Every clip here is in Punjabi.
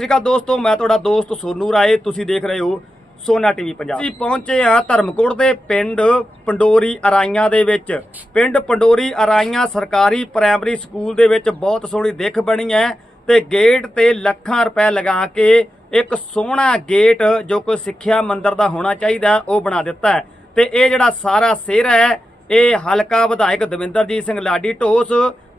ਸ੍ਰੀ ਅਕਾਲ ਦੋਸਤੋ, ਮੈਂ ਤੁਹਾਡਾ ਦੋਸਤ ਸੋਨੂ ਰਾਏ, ਤੁਸੀਂ ਦੇਖ ਰਹੇ ਹੋ ਸੋਨਾ ਟੀਵੀ ਪੰਜਾਬ। ਅਸੀਂ ਪਹੁੰਚੇ ਆ ਧਰਮਕੋਟ ਦੇ ਪਿੰਡ ਪੰਡੋਰੀ ਅਰਾਈਆਂ ਦੇ ਵਿੱਚ। ਪਿੰਡ ਪੰਡੋਰੀ ਅਰਾਈਆਂ ਸਰਕਾਰੀ ਪ੍ਰਾਇਮਰੀ ਸਕੂਲ ਦੇ ਵਿੱਚ ਬਹੁਤ ਸੋਹਣੀ ਦਿੱਖ ਬਣੀ ਹੈ ਤੇ ਗੇਟ ਤੇ ਲੱਖਾਂ ਰੁਪਏ ਲਗਾ ਕੇ ਇੱਕ ਸੋਹਣਾ ਗੇਟ ਜੋ ਕੋਈ ਸਿੱਖਿਆ ਮੰਦਰ ਦਾ ਹੋਣਾ ਚਾਹੀਦਾ, ਉਹ ਬਣਾ ਦਿੱਤਾ ਹੈ। ਤੇ ਇਹ ਜਿਹੜਾ ਸਾਰਾ ਸਿਹਰਾ ਹੈ, ਇਹ ਹਲਕਾ ਵਿਧਾਇਕ ਦਵਿੰਦਰਜੀਤ ਸਿੰਘ ਲਾਡੀ ਢੋਸ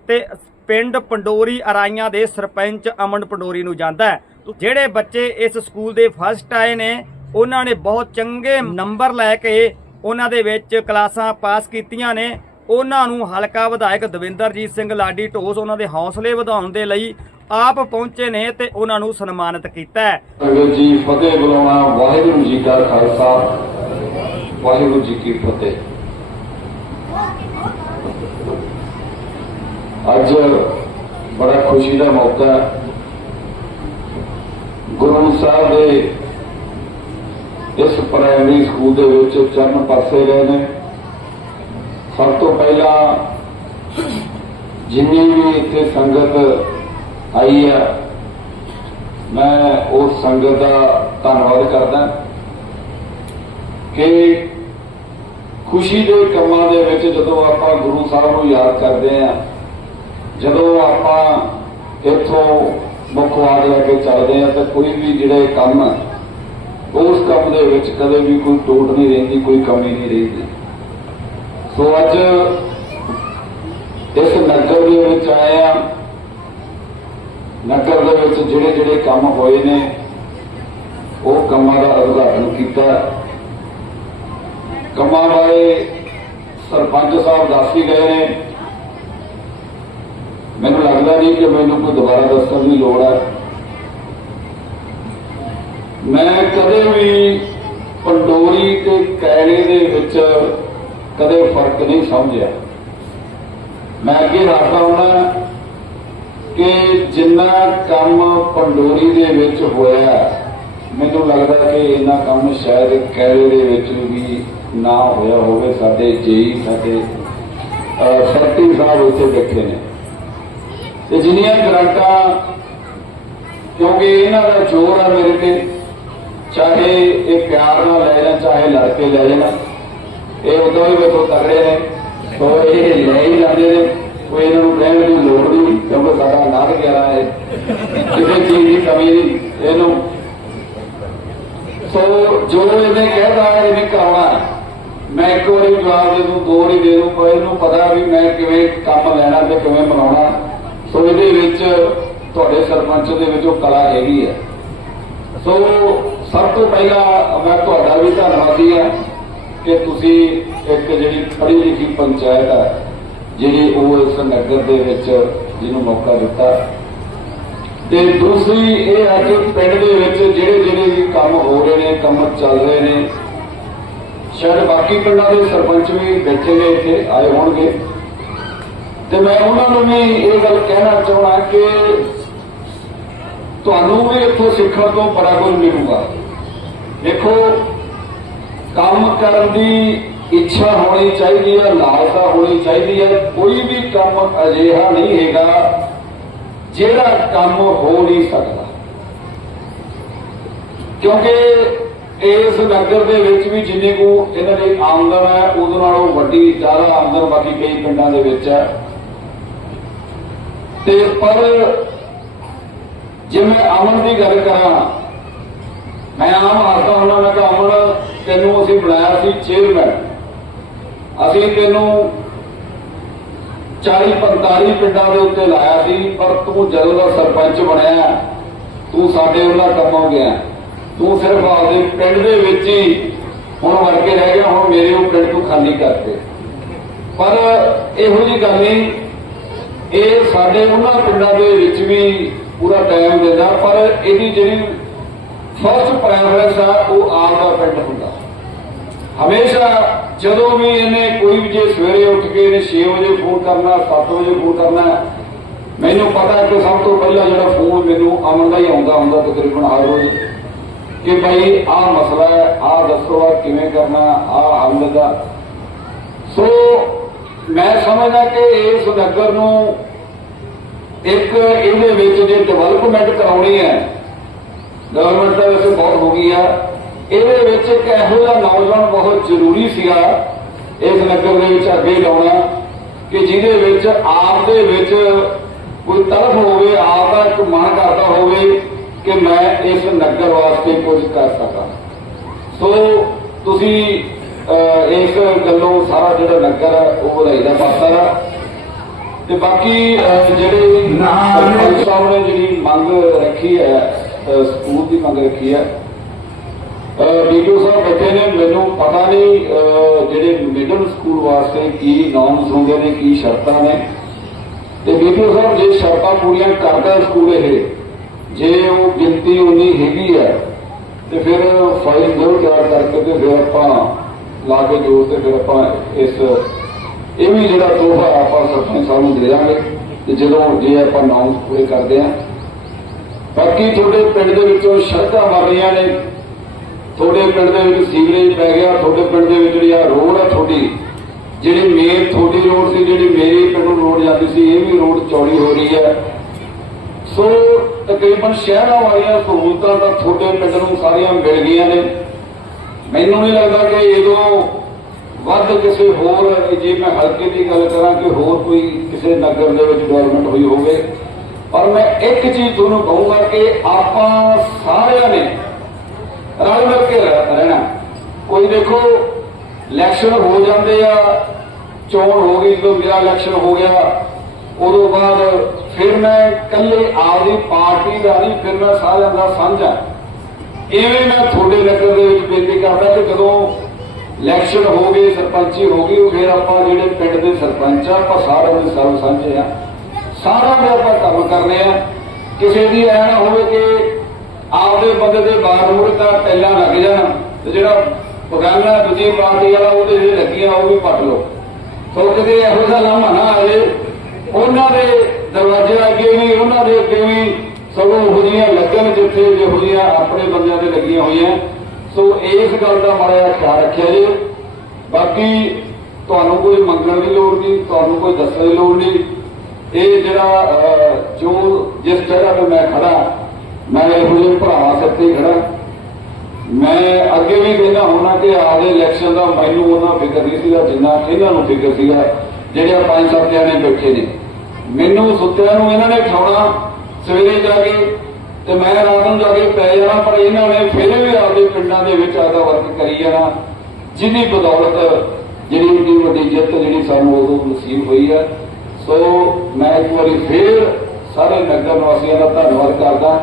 ਤੇ ਪਿੰਡ ਪੰਡੋਰੀ ਅਰਾਈਆਂ ਦੇ ਸਰਪੰਚ ਅਮਨ ਪੰਡੋਰੀ ਨੂੰ ਜਾਂਦਾ ਹੈ। ਜਿਹੜੇ ਬੱਚੇ ਇਸ ਸਕੂਲ ਦੇ ਫਸਟ ਆਏ ਨੇ, ਉਹਨਾਂ ਨੇ ਬਹੁਤ ਚੰਗੇ ਨੰਬਰ ਲੈ ਕੇ ਉਹਨਾਂ ਦੇ ਵਿੱਚ ਕਲਾਸਾਂ ਪਾਸ ਕੀਤੀਆਂ ਨੇ। ਉਹਨਾਂ ਨੂੰ ਹਲਕਾ ਵਿਧਾਇਕ ਦਵਿੰਦਰਜੀਤ ਸਿੰਘ ਲਾਡੀ ਢੋਸ ਉਹਨਾਂ ਦੇ ਹੌਸਲੇ ਵਧਾਉਣ ਦੇ ਲਈ ਆਪ ਪਹੁੰਚੇ ਨੇ ਤੇ ਉਹਨਾਂ ਨੂੰ ਸਨਮਾਨਿਤ ਕੀਤਾ ਹੈ। ਜੀ ਫਤਿਹ ਬੁਲਾਉਣਾ, ਵਾਹਿਗੁਰੂ ਜੀ ਕਾ ਖਾਲਸਾ, ਵਾਹਿਗੁਰੂ ਜੀ ਕੀ ਫਤਿਹ। ਅੱਜ ਬੜਾ ਖੁਸ਼ੀ ਦਾ ਮੌਕਾ ਹੈ। ਗੁਰੂ ਸਾਹਿਬ ਦੇ ਇਸ ਪ੍ਰਾਇਮਰੀ ਸਕੂਲ ਦੇ ਵਿੱਚ ਚਰਨ ਪਰਸੇ ਗਏ ਨੇ। ਸਭ ਤੋਂ ਪਹਿਲਾਂ ਜਿੰਨੀ ਵੀ ਇੱਥੇ ਸੰਗਤ ਆਈ ਹੈ ਮੈਂ ਉਸ ਸੰਗਤ ਦਾ ਧੰਨਵਾਦ ਕਰਦਾ ਕਿ ਖੁਸ਼ੀ ਦੇ ਕੰਮਾਂ ਦੇ ਵਿੱਚ ਜਦੋਂ ਆਪਾਂ ਗੁਰੂ ਸਾਹਿਬ ਨੂੰ ਯਾਦ ਕਰਦੇ ਆ, ਜਦੋਂ ਆਪਾਂ ਇੱਥੋਂ ਮੁਖਵਾਦ ਲੈ ਕੇ ਚੱਲਦੇ ਆ ਤਾਂ ਕੋਈ ਵੀ ਜਿਹੜੇ ਕੰਮ ਆ, ਉਸ ਕੰਮ ਦੇ ਵਿੱਚ ਕਦੇ ਵੀ ਕੋਈ ਟੋਟ ਨਹੀਂ ਰਹਿੰਦੀ ਕੋਈ ਕਮੀ ਨਹੀਂ ਰਹਿੰਦੀ। ਸੋ ਅੱਜ ਇਸ ਨਗਰ ਦੇ ਵਿੱਚ ਆਏ ਆ। ਨਗਰ ਦੇ ਵਿੱਚ ਜਿਹੜੇ ਜਿਹੜੇ ਕੰਮ ਹੋਏ ਨੇ ਉਹ ਕੰਮਾਂ ਦਾ ਉਦਘਾਟਨ ਕੀਤਾ। ਕੰਮਾਂ ਬਾਰੇ ਸਰਪੰਚ ਸਾਹਿਬ ਦੱਸ ਹੀ ਗਏ ਨੇ। ਮੈਨੂੰ ਲੱਗਦਾ ਨਹੀਂ ਕਿ ਮੈਨੂੰ ਕੋਈ ਦੁਬਾਰਾ ਦੱਸਣ ਦੀ ਲੋੜ ਹੈ। ਮੈਂ ਕਦੇ ਵੀ ਪੰਡੋਰੀ ਤੇ ਕੈਲੇ ਦੇ ਵਿੱਚ ਕਦੇ ਫ਼ਰਕ ਨਹੀਂ ਸਮਝਿਆ। ਮੈਂ ਅੱਗੇ ਰੱਖਦਾ ਹਾਂ ਕਿ ਜਿੰਨਾ ਕੰਮ ਪੰਡੋਰੀ ਦੇ ਵਿੱਚ ਹੋਇਆ ਮੈਨੂੰ ਲੱਗਦਾ ਕਿ ਇੰਨਾ ਕੰਮ ਸ਼ਾਇਦ ਕੈਲੇ ਦੇ ਵਿੱਚ ਵੀ ਨਾ ਹੋਇਆ ਹੋਵੇ ਸਾਡੇ ਜੇਈ ਸਾਡੇ ਅਹ, ਸਾਹਿਬ ਉੱਥੇ ਬੈਠੇ ਨੇ। ਤੇ ਜਿੰਨੀਆਂ ਗ੍ਰਾਂਟਾਂ, ਕਿਉਂਕਿ ਇਹਨਾਂ ਦਾ ਜ਼ੋਰ ਆ ਮੇਰੇ ਤੇ, ਚਾਹੇ ਇਹ ਪਿਆਰ ਨਾਲ ਲੈ ਜਾਣ, ਚਾਹੇ ਲੜ ਕੇ ਲੈ ਜਾਣ, ਇਹ ਉਦੋਂ ਹੀ ਵੇਖੋ ਤਗੜੇ ਨੇ ਸੋ ਇਹ ਲੈ ਹੀ ਜਾਂਦੇ ਨੇ, ਕੋਈ ਇਹਨਾਂ ਨੂੰ ਕਹਿਣ ਦੀ ਲੋੜ ਨਹੀਂ, ਕਿਉਂਕਿ ਸਾਡਾ ਨਾਗ ਗਿਆਰਾ ਹੈ, ਕਿਸੇ ਚੀਜ਼ ਦੀ ਕਮੀ ਨਹੀਂ ਇਹਨੂੰ। ਸੋ ਜੋ ਇਹਨੇ ਕਹਿਦਾ ਹੈ ਇਹਨੇ ਕਰਾਉਣਾ ਮੈਂ ਇੱਕ ਵਾਰੀ ਜਵਾਬ ਦੇ ਦੂੰ, ਦੋ ਵਾਰੀ ਦੇ ਦੂੰ, ਪਰ ਇਹਨੂੰ ਪਤਾ ਵੀ ਮੈਂ ਕਿਵੇਂ ਕੰਮ ਲੈਣਾ ਤੇ ਕਿਵੇਂ ਮਨਾਉਣਾ ਸੋ ਇਹਦੇ ਵਿੱਚ ਤੁਹਾਡੇ ਸਰਪੰਚ ਦੇ ਵਿੱਚ ਉਹ ਕਲਾ ਹੈਗੀ ਹੈ। ਸੋ ਸਭ ਤੋਂ ਪਹਿਲਾਂ ਮੈਂ ਤੁਹਾਡਾ ਵੀ ਧੰਨਵਾਦੀ ਹਾਂ ਕਿ ਤੁਸੀਂ ਇੱਕ ਜਿਹੜੀ ਪੜ੍ਹੀ ਲਿਖੀ ਪੰਚਾਇਤ ਹੈ, ਜਿਹੜੀ ਉਹ ਇਸ ਨਗਰ ਦੇ ਵਿੱਚ ਜਿਹਨੂੰ ਮੌਕਾ ਦਿੱਤਾ। ਤੇ ਦੂਸਰੀ ਇਹ ਹੈ ਕਿ ਪਿੰਡ ਦੇ ਵਿੱਚ ਜਿਹੜੇ ਜਿਹੜੇ ਵੀ ਕੰਮ ਹੋ ਰਹੇ ਨੇ, ਕੰਮ ਚੱਲ ਰਹੇ ਨੇ, ਸ਼ਾਇਦ ਬਾਕੀ ਪਿੰਡਾਂ ਦੇ ਸਰਪੰਚ ਵੀ ਬੈਠੇ ਨੇ ਇੱਥੇ, ਆਏ ਹੋਣਗੇ। ਤੇ ਮੈਂ ਉਹਨਾਂ ਨੂੰ ਵੀ ਇਹ ਗੱਲ ਕਹਿਣਾ ਚਾਹੁੰਦਾ ਕਿ ਤੁਹਾਨੂੰ ਵੀ ਇੱਥੋਂ ਸਿੱਖਣ ਤੋਂ ਬੜਾ ਕੁਝ ਮਿਲੂਗਾ। ਦੇਖੋ, ਕੰਮ ਕਰਨ ਦੀ ਇੱਛਾ ਹੋਣੀ ਚਾਹੀਦੀ ਹੈ, ਲਾਲਸਾ ਹੋਣੀ ਚਾਹੀਦੀ ਹੈ, ਕੋਈ ਵੀ ਕੰਮ ਅਜਿਹਾ ਨਹੀਂ ਹੈਗਾ ਜਿਹੜਾ ਕੰਮ ਹੋ ਨਹੀਂ ਸਕਦਾ। ਕਿਉਂਕਿ ਇਸ ਨਗਰ ਦੇ ਵਿੱਚ ਵੀ ਜਿੰਨੀ ਕੋ ਇਹਨਾਂ ਦੀ ਆਮਦਨ ਹੈ, ਉਹਦੇ ਨਾਲੋਂ ਵੱਡੀ ਜ਼ਿਆਦਾ ਆਮਦਨ ਬਾਕੀ ਕਈ ਪਿੰਡਾਂ ਦੇ ਵਿੱਚ ਹੈ। ਤੇ ਪਰ ਜੇ ਮੈਂ ਅਮਨ ਦੀ ਗੱਲ ਕਰਾਂ, ਮੈਂ ਆਮ ਹੱਸਦਾ ਹੁੰਦਾ, ਮੈਂ ਕਿ ਅਮਨ, ਤੈਨੂੰ ਅਸੀਂ ਬਣਾਇਆ ਸੀ ਚੇਅਰਮੈਨ ਅਸੀਂ ਤੈਨੂੰ 40 45 ਪਿੰਡਾਂ ਦੇ ਉੱਤੇ ਲਾਇਆ ਸੀ, ਪਰ ਤੂੰ ਜਦੋਂ ਦਾ ਸਰਪੰਚ ਬਣਿਆ, ਤੂੰ ਸਾਡੇ ਉਹਨਾਂ ਕੰਮ ਗਿਆ। ਤੂੰ ਸਿਰਫ ਆਪਦੇ ਪਿੰਡ ਦੇ ਵਿੱਚ ਹੀ ਹੁਣ ਵੜ ਕੇ ਰਹਿ ਗਿਆ, ਹੁਣ ਮੇਰੇ ਉਹ ਪਿੰਡ ਨੂੰ ਖਾਲੀ ਕਰਤੇ ਪਰ ਇਹੋ ਜੀ ਗੱਲ ਨਹੀਂ ਇਹ ਸਾਡੇ ਉਹਨਾਂ ਪਿੰਡਾਂ ਦੇ ਵਿੱਚ ਵੀ ਪੂਰਾ ਟਾਈਮ ਦਿੰਦਾ, ਪਰ ਇਹਦੀ ਜਿਹੜੀ ਫਸਟ ਪ੍ਰਾਇਮਰੈਂਸ ਆ, ਉਹ ਆਪ ਦਾ ਪਿੰਡ ਹੁੰਦਾ। ਹਮੇਸ਼ਾ ਜਦੋਂ ਵੀ ਇਹਨੇ ਕੋਈ ਵੀ ਜੇ ਸਵੇਰੇ ਉੱਠ ਕੇ ਇਹਨੇ 6 ਵਜੇ ਫੋਨ ਕਰਨਾ 7 ਵਜੇ ਫੋਨ ਕਰਨਾ, ਮੈਨੂੰ ਪਤਾ ਹੈ ਕਿ ਸਭ ਤੋਂ ਪਹਿਲਾਂ ਜਿਹੜਾ ਫੋਨ ਮੈਨੂੰ ਅਮਨ ਦਾ ਹੀ ਆਉਂਦਾ ਹੁੰਦਾ ਤਕਰੀਬਨ ਹਰ ਰੋਜ਼ ਕਿ ਭਾਈ ਆਹ ਮਸਲਾ ਹੈ, ਆਹ ਦੱਸੋ ਆ ਕਿਵੇਂ ਕਰਨਾ, ਆਹ ਹੱਲ ਦਾ। ਸੋ ਮੈਂ ਸਮਝਦਾ ਕਿ ਇਸ ਨਗਰ ਨੂੰ ਇੱਕ ਇਹਦੇ ਵਿੱਚ ਜੇ ਡਿਵੈਲਪਮੈਂਟ ਕਰਾਉਣੀ ਹੈ ਗਵਰਨਮੈਂਟ ਦਾ ਵੈਸੇ ਬਹੁਤ ਹੋ ਗਈ ਆ, ਇਹਦੇ ਵਿੱਚ ਇੱਕ ਇਹੋ ਜਿਹਾ ਨੌਜਵਾਨ ਬਹੁਤ ਜ਼ਰੂਰੀ ਸੀਗਾ, ਇਸ ਨਗਰ ਦੇ ਵਿੱਚ ਅੱਗੇ ਲਾਉਣਾ ਕਿ ਜਿਹਦੇ ਵਿੱਚ ਆਪ ਦੇ ਵਿੱਚ ਕੋਈ ਤਲਫ ਹੋਵੇ, ਆਪ ਦਾ ਇੱਕ ਮਨ ਕਰਦਾ ਹੋਵੇ ਕਿ ਮੈਂ ਇਸ ਨਗਰ ਵਾਸਤੇ ਕੁਝ ਕਰ ਸਕਾਂ। ਸੋ ਤੁਸੀਂ ਇਸ ਗੱਲੋਂ ਸਾਰਾ ਜਿਹੜਾ ਨਗਰ ਹੈ ਉਹ ਵਧਾਈ ਦਾ ਪਾਤਰ ਆ ਤੇ ਬਾਕੀ ਜਿਹੜੇ ਸਰਪੰਚ ਸਾਹਿਬ ਨੇ ਜਿਹੜੀ ਮੰਗ ਰੱਖੀ ਹੈ ਸਕੂਲ ਦੀ ਮੰਗ ਰੱਖੀ ਹੈ ਵੀਡੀਓ ਸਾਹਿਬ ਬੈਠੇ ਨੇ ਮੈਨੂੰ ਪਤਾ ਨਹੀਂ ਜਿਹੜੇ ਮਿਡਲ ਸਕੂਲ ਵਾਸਤੇ ਕੀ ਨੌਮਸ ਹੁੰਦੇ ਨੇ ਕੀ ਸ਼ਰਤਾਂ ਨੇ। ਤੇ ਵੀਡੀਓ ਸਾਹਿਬ ਜੇ ਸ਼ਰਤਾਂ ਪੂਰੀਆਂ ਕਰਦਾ ਸਕੂਲ ਇਹ ਜੇ ਉਹ ਗਿਣਤੀ ਉਨੀ ਹੈਗੀ ਹੈ ਤੇ ਫਿਰ ਫਾਈਲ ਜ਼ਰੂਰ ਤਿਆਰ ਕਰਕੇ ਤੇ ਫਿਰ ਆਪਾਂ ਲਾ ਕੇ ਜੋੜ ਤੇ ਫਿਰ ਆਪਾਂ ਇਸ, ਇਹ ਵੀ ਜਿਹੜਾ ਤੋਹਫਾ ਆਪਾਂ ਸਰਪੰਚ ਸਾਹਿਬ ਨੂੰ ਦੇ ਦਾਂਗੇ ਤੇ ਜਦੋਂ ਜੇ ਆਪਾਂ ਨੌਮਸ ਪੂਰੇ ਕਰਦੇ ਆ ਬਾਕੀ ਤੁਹਾਡੇ ਪਿੰਡ ਦੇ ਵਿੱਚੋਂ ਸੜਕਾਂ ਮਰ ਰਹੀਆਂ ਨੇ। ਤੁਹਾਡੇ ਪਿੰਡ ਦੇ ਵਿੱਚ ਸੀਵਰੇਜ ਪੈ ਗਿਆ, ਤੁਹਾਡੇ ਪਿੰਡ ਦੇ ਵਿੱਚ ਜਿਹੜੀ ਆ ਰੋਡ ਆ ਤੁਹਾਡੀ, ਜਿਹੜੀ ਮੇਨ ਤੁਹਾਡੀ ਰੋਡ ਸੀ, ਜਿਹੜੀ ਮੇਰੇ ਪਿੰਡ ਨੂੰ ਰੋਡ ਜਾਂਦੀ ਸੀ, ਇਹ ਵੀ ਰੋਡ ਚੌੜੀ ਹੋ ਰਹੀ ਹੈ। ਸੋ ਤਕਰੀਬਨ ਸ਼ਹਿਰਾਂ ਵਾਲੀਆਂ ਸਹੂਲਤਾਂ ਤਾਂ ਤੁਹਾਡੇ ਪਿੰਡ ਨੂੰ ਸਾਰੀਆਂ ਮਿਲ ਗਈਆਂ ਨੇ। ਮੈਨੂੰ ਨਹੀਂ ਲੱਗਦਾ ਕਿ ਇਦੋਂ ਵੱਧ ਕਿਸੇ ਹੋਰ, ਜੇ ਮੈਂ ਹਲਕੇ ਦੀ ਗੱਲ ਕਰਾਂ ਕਿ ਹੋਰ ਕੋਈ ਕਿਸੇ ਨਗਰ ਦੇ ਵਿੱਚ ਡਿਵੈਲਪਮੈਂਟ ਹੋਈ ਹੋਵੇ। ਪਰ ਮੈਂ ਇੱਕ ਚੀਜ਼ ਤੁਹਾਨੂੰ ਕਹੂੰਗਾ ਕਿ ਆਪਾਂ ਸਾਰਿਆਂ ਨੇ ਰਲ ਮਿਲ ਕੇ ਰਹਿਣਾ। ਕੋਈ ਦੇਖੋ ਇਲੈਕਸ਼ਨ ਹੋ ਜਾਂਦੇ ਆ, ਚੋਣ ਹੋ ਗਈ, ਜਦੋਂ ਮੇਰਾ ਇਲੈਕਸ਼ਨ ਹੋ ਗਿਆ, ਉਦੋਂ ਬਾਅਦ ਫਿਰ ਮੈਂ ਇਕੱਲੇ ਆਪਦੀ ਪਾਰਟੀ ਦਾ ਨਹੀਂ, ਫਿਰ ਮੈਂ ਸਾਰਿਆਂ ਦਾ ਸਾਂਝਾ। ਇਵੇਂ ਮੈਂ ਤੁਹਾਡੇ ਨਗਰ ਦੇ ਵਿੱਚ ਬੇਨਤੀ ਕਰਦਾ ਕਿ ਜਦੋਂ ਇਲੈਕਸ਼ਨ ਹੋ ਗਏ, ਸਰਪੰਚੀ ਹੋ ਗਈ ਫਿਰ ਆਪਾਂ ਜਿਹੜੇ ਪਿੰਡ ਦੇ ਸਰਪੰਚ ਆ, ਆਪਾਂ ਸਾਰਿਆਂ ਦੇ ਸਰਵ ਸਾਂਝੇ ਆ। ਸਾਰਾ ਦੇ ਆਪਾਂ ਕੰਮ ਕਰਨੇ ਆ। ਕਿਸੇ ਦੀ ਐ ਨਾ ਹੋਵੇ ਕਿ ਆਪਦੇ ਬੰਦੇ ਦੇ ਬਾਹਰ ਮੂਹਰੇ ਤਾਂ ਟੈਲਾਂ ਲੱਗ ਜਾਣ ਤੇ ਜਿਹੜਾ ਬਗਾਨਾ ਦੂਜੀ ਪਾਰਟੀ ਵਾਲਾ, ਉਹਦੇ ਜਿਹੜੇ ਲੱਗੀਆਂ, ਉਹ ਵੀ ਪੱਟ ਲਓ। ਸੋ ਕਿਤੇ ਇਹੋ ਜਿਹਾ ਲਾਮਾ ਨਾ ਆਏ। ਉਹਨਾਂ ਦੇ ਦਰਵਾਜ਼ੇ ਅੱਗੇ ਵੀ, ਉਹਨਾਂ ਦੇ ਅੱਗੇ ਵੀ ਸਗੋਂ ਉਹੋ ਜਿਹੀਆਂ ਲੱਗਣ ਜਿੱਥੇ ਜਿਹੋ ਜਿਹੀਆਂ ਆਪਣੇ ਬੰਦਿਆਂ ਤੇ ਲੱਗੀਆਂ ਹੋਈਆਂ। ਸੋ ਇਸ ਗੱਲ ਦਾ ਮਾੜਾ ਖਿਆਲ ਰੱਖਿਆ ਜੇ। ਬਾਕੀ ਤੁਹਾਨੂੰ ਕੋਈ ਮੰਗਣ ਦੀ ਲੋੜ ਨਹੀਂ, ਤੁਹਾਨੂੰ ਕੋਈ ਦੱਸਣ ਦੀ ਲੋੜ ਨਹੀਂ। ਇਹ ਜਿਹੜਾ ਜੋ ਜਿਸ ਜਗ੍ਹਾ ਤੇ ਮੈਂ ਖੜਾ ਮੈਂ ਇਹੋ ਜਿਹੇ ਭਰਾਵਾਂ ਸਿਰ ਤੇ ਖੜਾ ਮੈਂ ਅੱਗੇ ਵੀ ਕਹਿੰਦਾ ਹੋਣਾ ਕਿ ਆਦੇ ਇਲੈਕਸ਼ਨ ਦਾ ਮੈਨੂੰ ਉਹਨਾਂ ਫਿਕਰ ਨਹੀਂ ਸੀਗਾ, ਜਿੰਨਾ ਇਹਨਾਂ ਨੂੰ ਫਿਕਰ ਸੀਗਾ, ਜਿਹੜੇ ਪੰਜ ਸੱਤ ਜਣੇ ਬੈਠੇ ਨੇ। ਮੈਨੂੰ ਸੁੱਤਿਆਂ ਨੂੰ ਇਹਨਾਂ ਨੇ ਉਠਾਉਣਾ। ਸਵੇਰੇ ਜਾ ਕੇ ਤੇ ਮੈਂ ਰਾਤ ਨੂੰ ਜਾ ਕੇ ਪੈ ਜਾਣਾ, ਪਰ ਇਹਨਾਂ ਨੇ ਫਿਰ ਵੀ ਆਪਦੇ ਪਿੰਡਾਂ ਦੇ ਵਿੱਚ ਆਦਾ ਵਰਕ ਕਰੀ ਜਾਣਾ। ਜਿਹਦੀ ਬਦੌਲਤ ਜਿਹੜੀ ਇੰਨੀ ਵੱਡੀ ਜਿੱਤ ਜਿਹੜੀ ਸਾਨੂੰ ਉਦੋਂ ਨਸੀਬ ਹੋਈ ਹੈ। ਸੋ ਮੈਂ ਇੱਕ ਵਾਰੀ ਫੇਰ ਸਾਰੇ ਨਗਰ ਨਿਵਾਸੀਆਂ ਦਾ ਧੰਨਵਾਦ ਕਰਦਾ।